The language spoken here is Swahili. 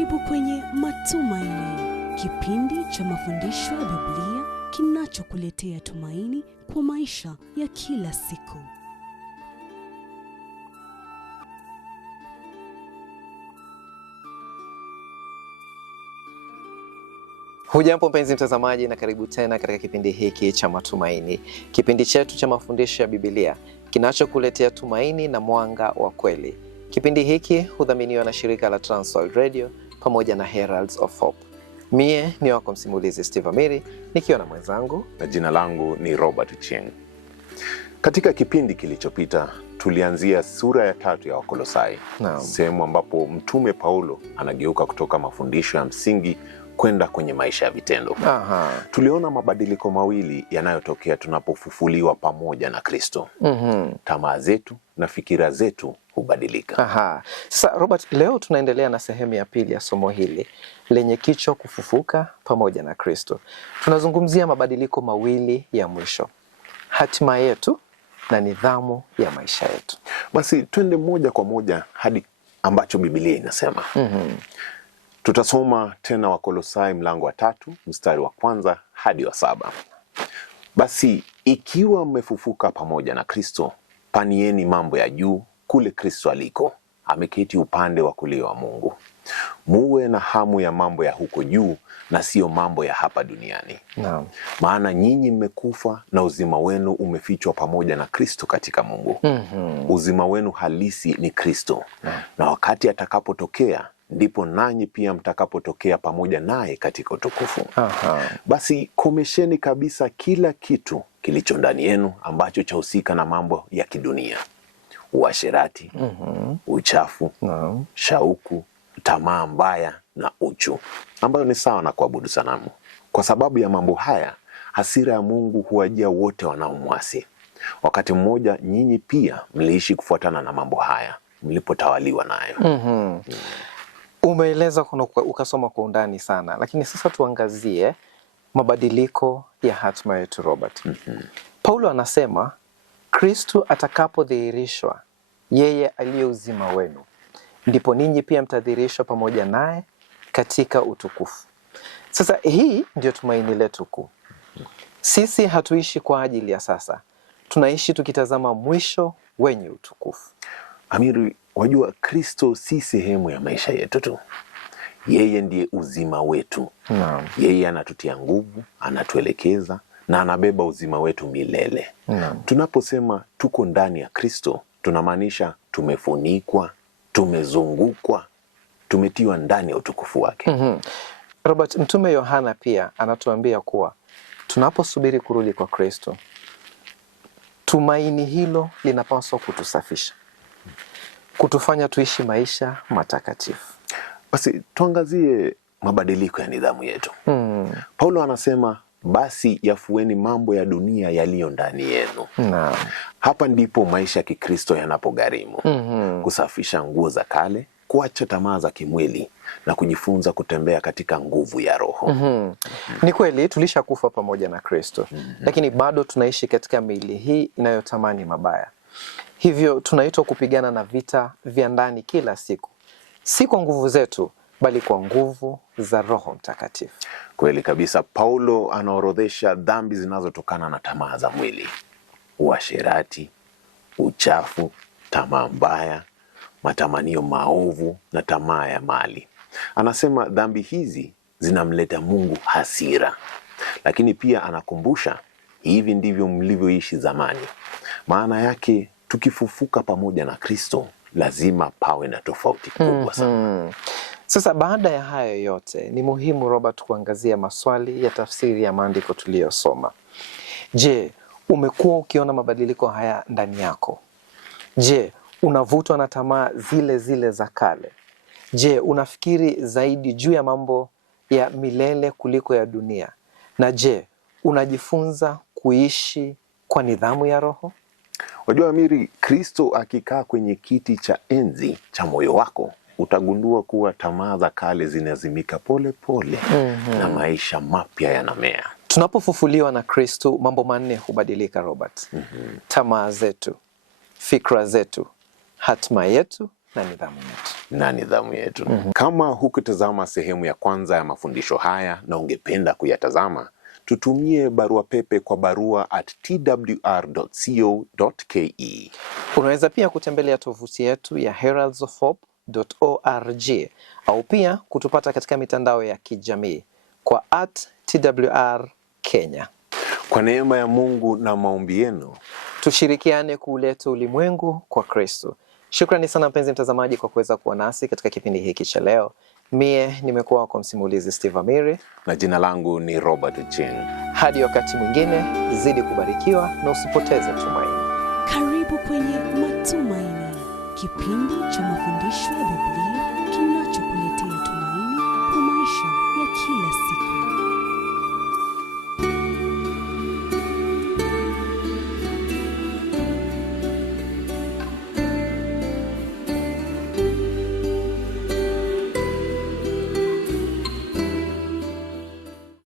Karibu kwenye Matumaini, kipindi cha mafundisho ya Biblia kinachokuletea tumaini kwa maisha ya kila siku. Hujambo mpenzi mtazamaji, na karibu tena katika kipindi hiki cha Matumaini, kipindi chetu cha mafundisho ya Biblia kinachokuletea tumaini na mwanga wa kweli. Kipindi hiki hudhaminiwa na shirika la Transworld Radio pamoja na Heralds of Hope. Mie ni wako msimulizi Steve Amiri, nikiwa na mwenzangu, na jina langu ni Robert Cheng. Katika kipindi kilichopita tulianzia sura ya 3 ya Wakolosai, sehemu ambapo mtume Paulo anageuka kutoka mafundisho ya msingi kwenda kwenye maisha ya vitendo. Tuliona mabadiliko mawili yanayotokea tunapofufuliwa pamoja na Kristo. Tamaa zetu na fikira zetu hubadilika. Sasa Robert, leo tunaendelea na sehemu ya pili ya somo hili lenye kichwa kufufuka pamoja na Kristo. Tunazungumzia mabadiliko mawili ya mwisho, hatima yetu na nidhamu ya maisha yetu. Basi twende moja kwa moja hadi ambacho Biblia inasema. Tutasoma tena Wakolosai mlango wa 3 mstari wa 1 hadi wa 7. Basi ikiwa mmefufuka pamoja na Kristo, panieni mambo ya juu kule Kristo aliko, ameketi upande wa kulia wa Mungu. Muwe na hamu ya mambo ya huko juu na sio mambo ya hapa duniani. Maana nyinyi mmekufa na uzima wenu umefichwa pamoja na Kristo katika Mungu. Uzima wenu halisi ni Kristo. Na wakati atakapotokea, ndipo nanyi pia mtakapotokea pamoja naye katika utukufu. Basi komesheni kabisa kila kitu kilicho ndani yenu ambacho chahusika na mambo ya kidunia: uasherati, uchafu, shauku, tamaa mbaya na uchu, ambayo ni sawa na kuabudu sanamu. Kwa sababu ya mambo haya, hasira ya Mungu huwajia wote wanaomwasi. Wakati mmoja nyinyi pia mliishi kufuatana na mambo haya, mlipotawaliwa nayo. Umeeleza ukasoma kwa undani sana, lakini sasa tuangazie mabadiliko ya hatima yetu, Robert. Paulo anasema Kristo atakapodhihirishwa, yeye aliye uzima wenu, ndipo ninyi pia mtadhihirishwa pamoja naye katika utukufu. Sasa hii ndio tumaini letu kuu. Sisi hatuishi kwa ajili ya sasa, tunaishi tukitazama mwisho wenye utukufu. Amiri, wajua Kristo si sehemu ya maisha yetu tu. Yeye ndiye uzima wetu. Yeye anatutia nguvu, anatuelekeza na anabeba uzima wetu milele. Tunaposema tuko ndani ya Kristo, tunamaanisha tumefunikwa, tumezungukwa, tumetiwa ndani ya utukufu wake. Robert, mtume Yohana pia anatuambia kuwa tunaposubiri kurudi kwa Kristo, tumaini hilo linapaswa kutusafisha, kutufanya tuishi maisha matakatifu. Basi tuangazie mabadiliko ya nidhamu yetu. Paulo anasema, basi yafueni mambo ya dunia yaliyo ndani yenu. Hapa ndipo maisha ya Kikristo yanapogharimu. Kusafisha nguo za kale, kuacha tamaa za kimwili na kujifunza kutembea katika nguvu ya Roho. Ni kweli tulishakufa pamoja na Kristo, lakini bado tunaishi katika miili hii inayotamani mabaya. Hivyo tunaitwa kupigana na vita vya ndani kila siku, si kwa nguvu zetu, bali kwa nguvu za Roho Mtakatifu. Kweli kabisa. Paulo anaorodhesha dhambi zinazotokana na tamaa za mwili: uasherati, uchafu, tamaa mbaya, matamanio maovu na tamaa ya mali. Anasema dhambi hizi zinamleta Mungu hasira, lakini pia anakumbusha, hivi ndivyo mlivyoishi zamani. Maana yake tukifufuka pamoja na Kristo, lazima pawe na tofauti kubwa sana. Sasa baada ya hayo yote, ni muhimu, Robert, kuangazia maswali ya tafsiri ya maandiko tuliyosoma. Je, umekuwa ukiona mabadiliko haya ndani yako? Je, unavutwa na tamaa zile zile za kale? Je, unafikiri zaidi juu ya mambo ya milele kuliko ya dunia? Na je, unajifunza kuishi kwa nidhamu ya Roho? Wajua Amiri, Kristo akikaa kwenye kiti cha enzi cha moyo wako, utagundua kuwa tamaa za kale zinazimika pole pole na maisha mapya yanamea. Tunapofufuliwa na Kristo, mambo manne hubadilika, Robert. Tamaa zetu, fikra zetu, hatima yetu na nidhamu yetu. Kama hukutazama sehemu ya kwanza ya mafundisho haya na ungependa kuyatazama, tutumie barua pepe kwa barua@twr.co.ke. Unaweza pia kutembelea tovuti yetu ya heraldsofhope.org au pia kutupata katika mitandao ya kijamii kwa @TWR Kenya. Kwa neema ya Mungu na maombi yenu, tushirikiane kuuleta ulimwengu kwa Kristo. Shukrani sana mpenzi mtazamaji kwa kuweza kuwa nasi katika kipindi hiki cha leo. Mie nimekuwa kwa msimulizi Steve Amiri na jina langu ni Robert Ching. Hadi wakati mwingine, zidi kubarikiwa na usipoteze tumaini. Karibu kwenye Matumaini, kipindi cha mafundisho ya Biblia